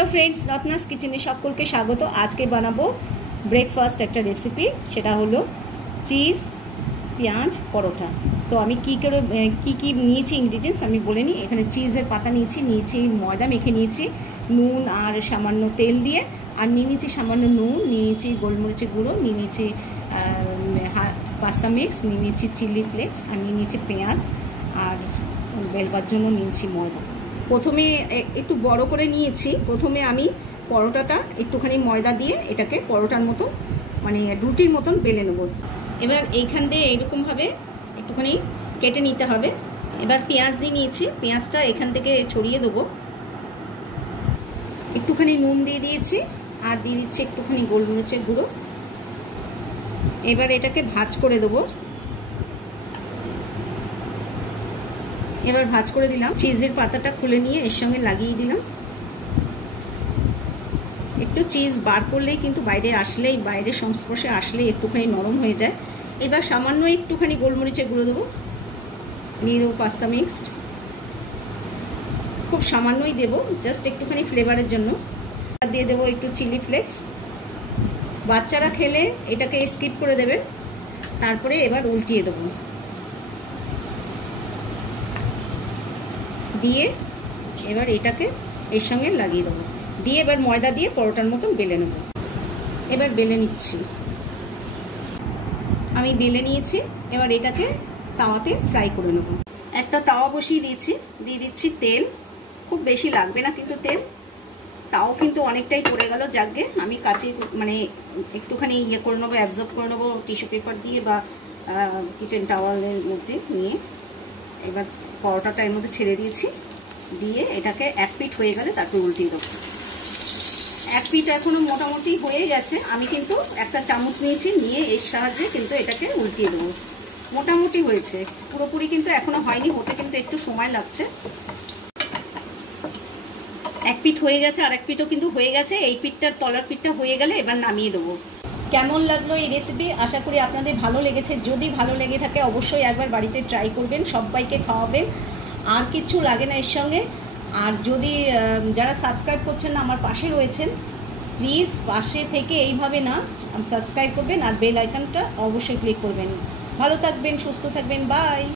Hello friends, Ratnas किचेने सकलके स्वागत। आज के बनाबो ब्रेकफास्ट एक रेसिपि, सेटा हलो चीज पेঁয়াজ परोटा। तो आमी की निয়েছি इंग्रेडिएंट्स आमी बोले नी। एखाने चीज़ेर पाता निয়েছি मयदा मेखे निয়েছি নুন और सामान्य तेल दिए, और निয়েছি सामान्य নুন, निয়েছি गोलमरिचेर गुঁড়ो, निয়েছি पास्ता मिक्स, निয়েছি चिली फ्लेक्स और निয়েছি पेঁয়াজ और बेलবার জন্য নিয়েছি ময়দা। প্রথমে একটু বড় করে নিয়েছি। প্রথমে আমি পরোটাটা একটুখানি ময়দা দিয়ে এটাকে পরোটার মতো মানে রুটির মতন বেলে নেব। এবার এইখান দিয়ে এইরকমভাবে একটুখানি কেটে নিতে হবে। এবার পেঁয়াজ দিয়ে নিয়েছি, পেঁয়াজটা এখান থেকে ছড়িয়ে দেবো। একটুখানি নুন দিয়ে দিয়েছি আর দিয়ে দিচ্ছি একটুখানি গোলমরিচের গুঁড়ো। এবার এটাকে ভাজ করে দেবো। এবার ভাজ করে দিলাম। চিজের পাতাটা খুলে নিয়ে এর সঙ্গে লাগিয়ে দিলাম। একটু চিজ বার করলেই কিন্তু বাইরের সংস্পর্শে আসলেই একটুখানি নরম হয়ে যায়। এবার সামান্য একটুখানি গোলমরিচের গুঁড়ো দেবো, দিয়ে দেবো পাস্তা মিক্সড, খুব সামান্যই দেবো, জাস্ট একটুখানি ফ্লেভারের জন্য। আর দিয়ে দেবো একটু চিলি ফ্লেক্স। বাচ্চারা খেলে এটাকে স্কিপ করে দেবে। তারপরে এবার উল্টিয়ে দেবো, দিয়ে এবার এটাকে এর সঙ্গে লাগিয়ে দেবো, দিয়ে এবার ময়দা দিয়ে পরোটার মতন বেলে নেব। এবার বেলে নিচ্ছি। আমি বেলে নিয়েছি। এবার এটাকে তাওয়াতে ফ্রাই করে নেব। একটা তাওয়া বসিয়ে দিয়েছি, দিয়ে দিচ্ছি তেল। খুব বেশি লাগবে না কিন্তু তেল, তাও কিন্তু অনেকটাই পড়ে গেল। যাকে আমি কাঁচি মানে একটুখানি করে নেবো, অ্যাবজর্ব করে নেবো টিস্যু পেপার দিয়ে বা কিচেন টাওয়ালের মধ্যে নিয়ে। এবার পরোটাটা এর মধ্যে ছেড়ে দিয়েছি, দিয়ে এটাকে এক পিঠ হয়ে গেলে তারপর উল্টিয়ে দেবো। এক পিঠ এখনো মোটামুটি হয়ে গেছে। আমি কিন্তু একটা চামচ নিয়েছি, নিয়ে এর সাহায্যে কিন্তু এটাকে উল্টিয়ে দেবো। মোটামুটি হয়েছে, পুরোপুরি কিন্তু এখনো হয়নি, হতে কিন্তু একটু সময় লাগছে। এক পিঠ হয়ে গেছে, আর এক পিঠও কিন্তু হয়ে গেছে। এই পিঠটার তলার পিঠটা হয়ে গেলে এবার নামিয়ে দেবো। কেমন লাগলো এই রেসিপি? আশা করি আপনাদের ভালো লেগেছে। যদি ভালো লেগে থাকে অবশ্যই একবার বাড়িতে ট্রাই করবেন, সবাইকে খাওয়াবেন। আর কিছু লাগে না এর সঙ্গে। আর যদি যারা সাবস্ক্রাইব করছেন না, আমার পাশে রয়েছেন, প্লিজ পাশে থেকে এইভাবে না সাবস্ক্রাইব করবেন আর বেল আইকনটা অবশ্যই ক্লিক করবেন। ভালো থাকবেন, সুস্থ থাকবেন, বাই।